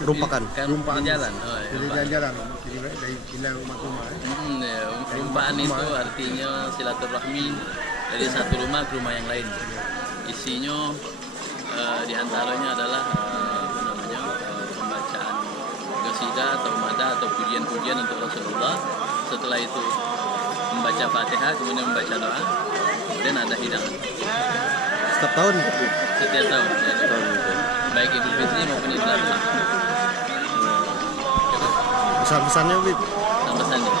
Rumpakan. Rumpaan jalan. Jadi jalan dari rumah-rumah. Rumpaan itu artinya silaturahmi dari satu rumah ke rumah yang lain. Isinya diantaranya adalah pembacaan qasidah atau mada atau pujian-pujian untuk Rasulullah. Setelah itu membaca Fatihah, kemudian membaca doa, dan ada hidangan. Setiap tahun? Setiap tahun. Baik Idul Fitri maupun Idul Adha. Pesan-pesannya, Wid? Pesan-pesannya.